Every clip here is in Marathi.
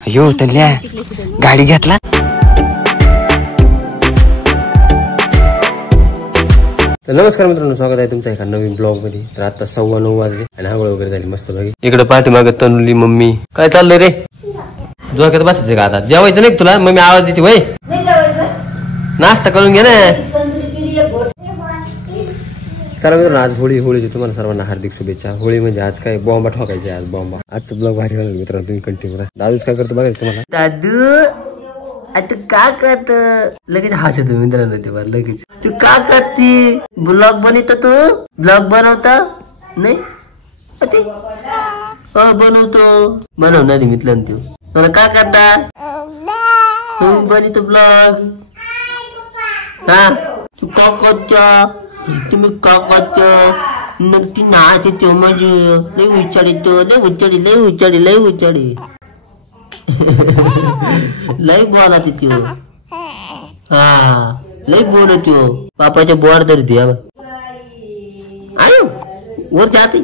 अयो तल्या गाडी घेतला. तर नमस्कार मित्रांनो, स्वागत आहे तुमच्या एका नवीन ब्लॉग मध्ये. तर आता 9:15 वाजले आणि आंघोळ वगैरे झाली मस्त भागी. इकडे पाठीमागे तनुली मम्मी. काय चाललंय रे? डोक्यात बसायचं का आता? जेवायचं नाही तुला? मम्मी आवाज देते वय. नाश्ता करून घे ना. चला मित्रांनो, आज होळीची तुम्हाला सर्वांना हार्दिक शुभेच्छा. होळी म्हणजे आज काय बॉम्बा ठोकायचे. आज बॉम्बा. आजचं ब्लॉग भारी होणार मित्रांनो, तुम्ही कंटिन्यू करा. दादूच काय करतो बघायचं तुम्हाला. दादू आता का करत? लगेच हसतो मित्रांनो ते बरं. लगेच तू का करती? ब्लॉग बनवता तू? ब्लॉग बनवता नाही? बनवतो. बनवणार मित्रांनो तू. मला काय करता? बनवतो ब्लॉग. हा तू का करता? तुम्ही का करता? नक्की नाच येतो माझी. लय उच्चाडितो. लय उच्चाडी. लय उच्चाडी. लय उच्चाडी. लय बोला तिथं. हा लय बोलतो. पापाच्या बोर धरते. आयो वर जाते.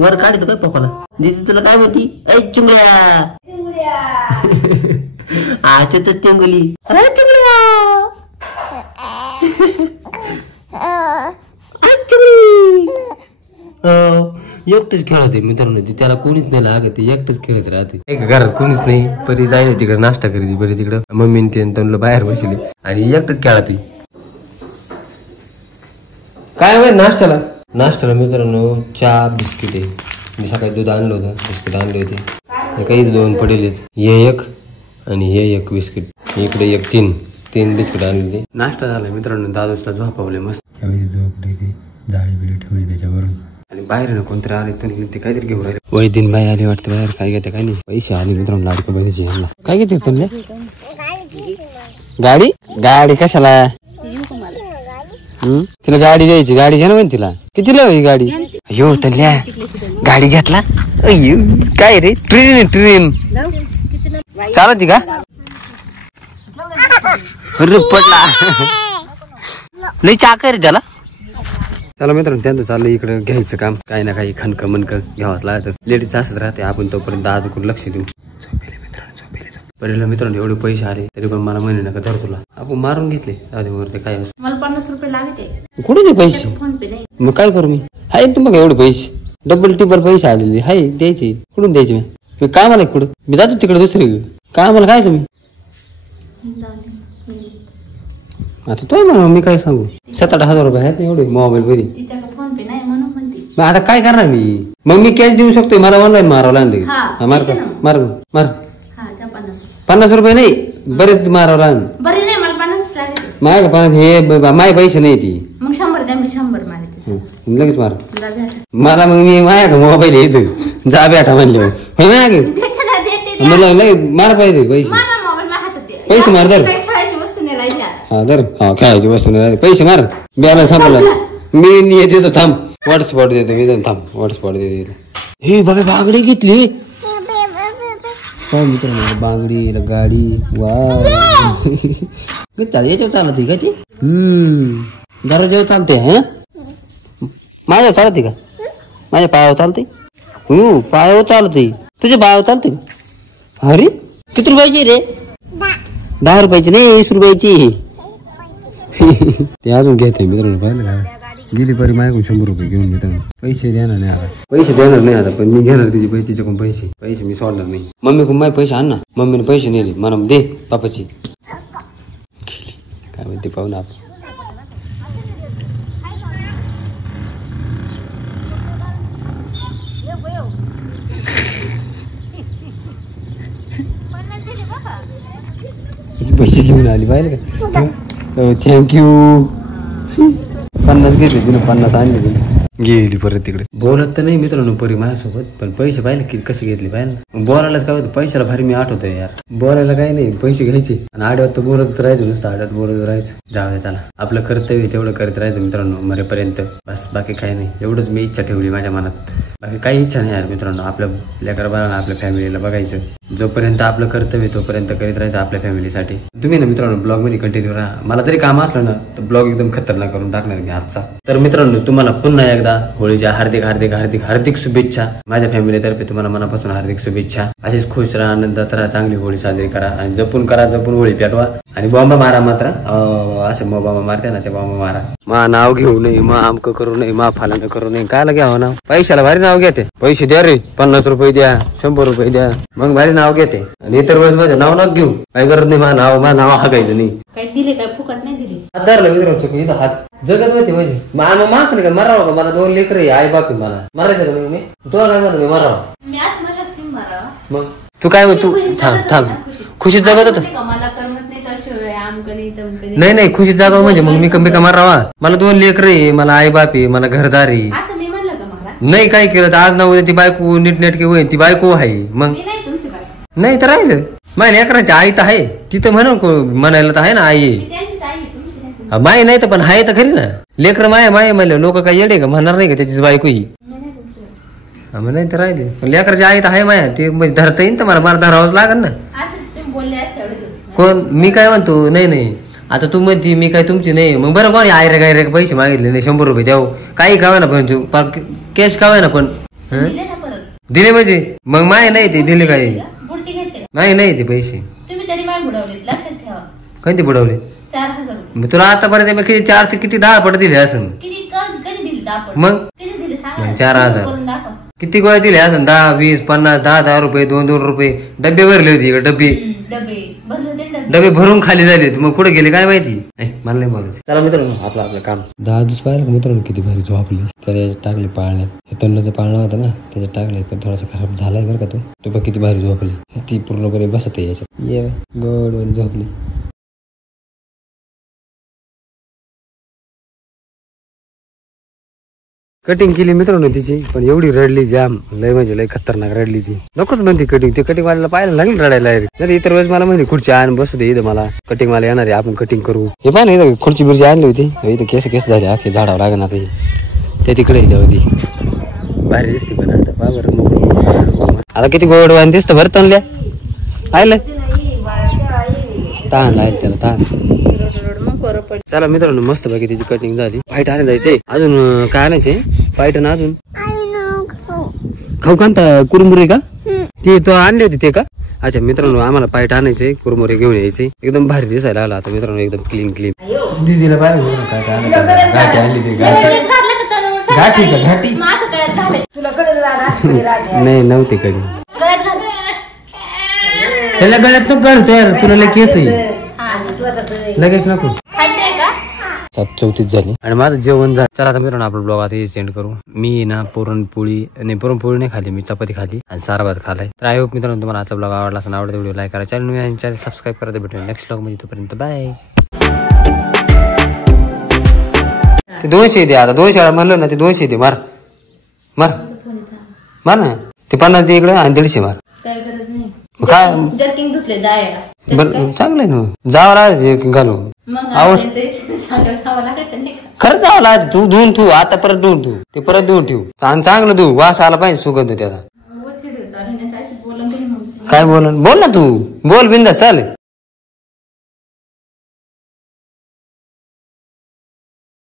वर काढतो काय पप्पाला. दीदी तुला काय म्हणती? ऐ चुंगल्या. आच तर चुंगली. एकटच खेळते मित्रांनो. त्याला कोणीच नाही लागत. एकटच खेळत राहते. घरात कोणीच नाही. परी जाईल तिकडे नाश्ता करीती. बरी तिकडं मम्मीने ते तनुला बाहेर बसली आणि एकटच खेळते. काय माहिती नाश्त्याला? नाश्त्याला मित्रांनो चहा बिस्किट आहे. मी सकाळी दूध आणलं होतं. बिस्किट आणले होते. काही 2 पडेल. हे एक आणि हे एक बिस्किट. इकडे एक 3 बिस्किट आणले होते. नाश्ता झाला मित्रांनो. दादूसला झोपावले मस्त. झोपली ती. जाळी बिळी ठेवली त्याच्यावरून. आणि बाहेर ना कोणतरी आले तर ते काहीतरी घेऊन राहिले. वैदिन बाई आली वाटतं बाहेर. काय घेते काय नाही. पैसे आले मित्रांनो लाडकं बहिणीची. ह्यांना काय घेते तुला? गाडी. गाडी कशाला? तिला गाडी द्यायची. गाडी घ्या ना पण तिला. कितीला होई गाडी? अयो तल्या गाडी घेतला. अयो काय रे? ट्रेन चालती का? अरे पडला. लई चाकर त्याला. चला मित्रांनो, त्यांचं चाललं इकडे घ्यायचं काम. काही ना काही खनक मनक घ्यावंच लागतं. लेडीज असंच राहते. आपण तोपर्यंत आजकडून लक्ष देऊ. झोपेले मित्रांनो, झोपेले. पहिलं मित्रांनो एवढे पैसे आले तरी पण मला म्हणे नका धर तुला. आपण मारून घेतले. ते काय मला 50 रुपये लागते. कुठे नाही पैसे? मग काय करू मी? हाय तुम्हाला एवढे पैसे डबल टिबल पैसे आलेले हाय. द्यायचे कुठून द्यायचे? मी काय मला कुठं मी जातो तिकडे दुसरी काय मला काय तुम्ही आता तो म्हणून मी काय सांगू. 7-8 हजार रुपये आहेत एवढे मोबाईल मध्ये. मग आता काय करणार मी? मग मी कॅश देऊ शकतोय. मला ऑनलाईन मारावं लागेल. मार मार 50 रुपये नाही. बरेच मारावं लागेल. माझ्या 50 हे माझे पैसे नाही. ती मग 100 द्या. मी 100 मारते. लगेच मार मला. मग मी माझ्या मोबाईल येतो. जा बेटा म्हणले मला लगेच मार पाहिजे. पैसे मार दर. हा दर. हा खेळायची वस्तू नाही. पैसे मार. बॅलन्स संपला. मी येतो थांब. हॉटस्पॉट देतो मी. थांब हॉटस्पॉट देतो. हे बघा बांगडी घेतली. काय मित्रांनो बांगडी गाडी. वा चाल याच्यावर चालते का ती? दरवाजावर चालते. हा माझ्यावर चालते का? माझ्या पायावर चालते. पायावर चालते. तुझ्या पायावर चालते का? अरे किती रुपयाची रे? 10 रुपयाची नाही 20 रुपयाची. ते अजून घेते मित्रांनो. पाहिलं का? गेली परी माझ्याकडून 100 रुपये घेऊन मित्रांनो. पैसे देणार नाही आता. पैसे देणार नाही आता. पण मी घेणार तिचे पैसे. तिच्याकडून पैसे मी सोडणार नाही. मम्मीकडून माझे पैसे आण ना. मम्मीने पैसे नेले मला दे पापाची. काय म्हणते पाहू ना आपण. पैसे घेऊन आली पाहिजे का? थँक्यू. 50 घेतले तिने. 50 आणले तिने. गेली परत तिकडे. बोलत तर नाही मित्रांनो परी माझ्यासोबत. पण पैसे पाहिले की कसे घेतले पाहिजे. बोलायलाच काय होतं. पैशाला भारी मी आठवतोय यार. बोलायला काही नाही. पैसे घ्यायचे आणि आड्यात तर बोलत राहायचो. नुसतं आड्यात बोलत राहायचं. जाऊ चला आपलं कर्तव्य तेवढं करत राहायचं मित्रांनो मरेपर्यंत. बस बाकी काही नाही. एवढंच मी इच्छा ठेवली माझ्या मनात. बाकी काही इच्छा नाही यार मित्रांनो. आपल्या लेकरा बाळांना आपल्या फॅमिलीला बघायचं. जोपर्यंत आपलं कर्तव्य तोपर्यंत करीत राहायचं आपल्या फॅमिलीसाठी. तुम्ही ना मित्रांनो ब्लॉग मध्ये कंटिन्यू राहा. मला जरी काम असलं ना तर ब्लॉग एकदम खतरनाक करून टाकणार मी आजचा. तर मित्रांनो तुम्हाला पुन्हा एकदा एकदा होळीच्या हार्दिक हार्दिक हार्दिक हार्दिक शुभेच्छा माझ्या फॅमिलीतर्फे तुम्हाला मनापासून हार्दिक शुभेच्छा. अशीच खुश राहा, आनंदात राहा, चांगली होळी साजरी करा आणि जपून करा, जपून होळी पेटवा आणि बॉम्बा मारा मात्र असे बॉम्बा मारते ना ते बॉम्बा मारा. मा नाव घेऊ नये, मा आमक करू नये, मा फालन करू नये. कायला घ्यावं नाव? पैशाला भारी नाव घेते. पैसे द्या रे, 50 रुपये द्या, 100 रुपये द्या, मग भारी नाव घेते. आणि इतर वेळेस माझं नाव न घेऊ, काही करत नाही. मा नाव हाकायचं नाही. काही दिले काय फुकट नाही दिले. धरलं मित्र इथं हात जगत होते म्हणजे माणूस नाही का मारावं का? मला 2 लेकर आई बापी मला मारायचं का मी? तुला काय म्हणतो मी मारावं? मी आज म्हटलं तुम्ही मारावं. मग तू काय म्हणतो? थांब खुशीत जगत होत. मला करमत नाही तशी आमकली तमकली. नाही खुशीत जागाव म्हणजे मग मी कमी का मारावा? मला 2 लेकर आहे, मला आई बापी, मला घरदारी. असं मी म्हणलं का मला? नाही काय केलं तर आज ना उद्या ती बायको नीटनेटकी होईल. ती बायको आहे मग मी नाही तुमची बायको. नाही तर राहिलं. माझ्या लेकरांची आई तर आहे, तिथं म्हणायला तर आहे ना आई मी त्यांचीच आई आहे, तुमची नाही. माय नाही तर पण आहे तर खरी ना. लेकर माय म्हणलं लोक काय येडे का? म्हणणार नाही का त्याचीच बायको ही? मी नाही तुमची बायको. मग नाही तर राहिले. पण लेकराची आई तर आहे माया, ते म्हणजे धरता येईल तर मला धरावंच लागेल ना. असं तुम्ही बोलले असते एवढे दिवस. कोण? मी काय म्हणतो? नाही आता तू म्हणती मी काय तुमची नाही. मग बरं कोणी आयरे गायरे पैसे मागितले नाही, 100 रुपये द्याव काही कावा ना पण तू कॅश कावा ना पण दिले ना परत. दिले म्हणजे मग माय नाही ते दिले काय? बुडती घेतले नाही ते पैसे तुम्ही तरी माय बुडवले, लक्षात ठेवा. कधी बुडवले? 4000 रुपये. मग तुला आतापर्यंत मी किती 4 किती 10 पट दिले असं? कधी दिले आपण? मग किती दिले सांगा. 4000 करून दाखवा. किती गोळ्या दिले असं? 10 20 50 10 रुपये 2 रुपये. डबे भरले होते इकडे डबे डबे भरले होते ना. डबे भरून खाली झाले. मग कुठे गेले काय माहिती? मला नाही बोलत. चला मित्रांनो आपलं काम 10 दिवस पाहिलं मित्रांनो किती भारी झोपली. त्याला टाकले पाळण्यात. हे तोंडाचा पाळणा होता ना त्याच्यात टाकले, पण थोडासा खराब झालाय बरं का तो बघ किती भारी झोपली. ती पूर्णपणे बसत आहे याच्यात. ये गोड झोपली. कटिंग केली मित्रांनो तिची, पण एवढी रडली जाम, लय म्हणजे लय खतरनाक रडली ती. नकोच म्हणते कटिंग. ते कटिंग वाल्याला पाहायला लागली रडायला. नाही इतर वेळेस मला म्हणजे खुर्ची आण बसू दे इथं, मला कटिंग वाला येणार आहे, आपण कटिंग करू. हे पाहा ना इथं खुर्ची बिर्ची आणली होती. इथं केस झाले आखे झाडावं लागेल आता. ते तिकडे होती भारी दिसते. पण आता पहा बरं मोकळं आता किती गोड वाण दिसतं बरं. तणल्या आयलं ताण लाईल त्याला ताण. चला मित्रांनो मस्त बाकी त्याची कटिंग झाली. पाईट आणायला जायचंय अजून. काय आणायचंय पाईट ना अजून? खाऊ कांता कुरमुरे का? ते तो आणले होते ते का? अच्छा मित्रांनो आम्हाला पाईट आणायचे, कुरमुरे घेऊन यायचे. एकदम भारी दिसायला आला आता मित्रांनो, एकदम क्लीन दीदीला पाहिजे काय काय घाटी आणली ती. घाटी का? घाटी नाही नव्हती कधी. त्याला गळ्यात तर गळतोय तुला लय केस आहे. लगेच नको. 7:34 झाली आणि माझं जेवण झालं. चला आता मित्रांनो आपला ब्लॉग आता सेंड करू. मी ना पुरणपोळी नाही खाली, मी चपाती खाली आणि सारा भात खालाय. तर आय होप मित्रांनो तुम्हाला आजचा ब्लॉग आवडला असेल. आवडता व्हिडिओ लाईक करा, चॅनल सबस्क्राईब करा. भेटूया नेक्स्ट ब्लॉग मध्ये. तोपर्यंत बाय. 200 दे आता. 200 म्हणलं ना ते 200 दे. मार ना ते 50 दे इकडे आणि 150 मार. काय जर्किंग धुतले जायला बरं चांगलं आहे ना. जावं लागेल घालून. खरंच जावं लागेल. तू धुवून तू आता परत धुवून ठेव ते, परत धुवून ठेव. चांगलं धुव, वास आला पाहिजे सुगंध त्याचा. काय बोल ना तू? बोल बिंदा चाल.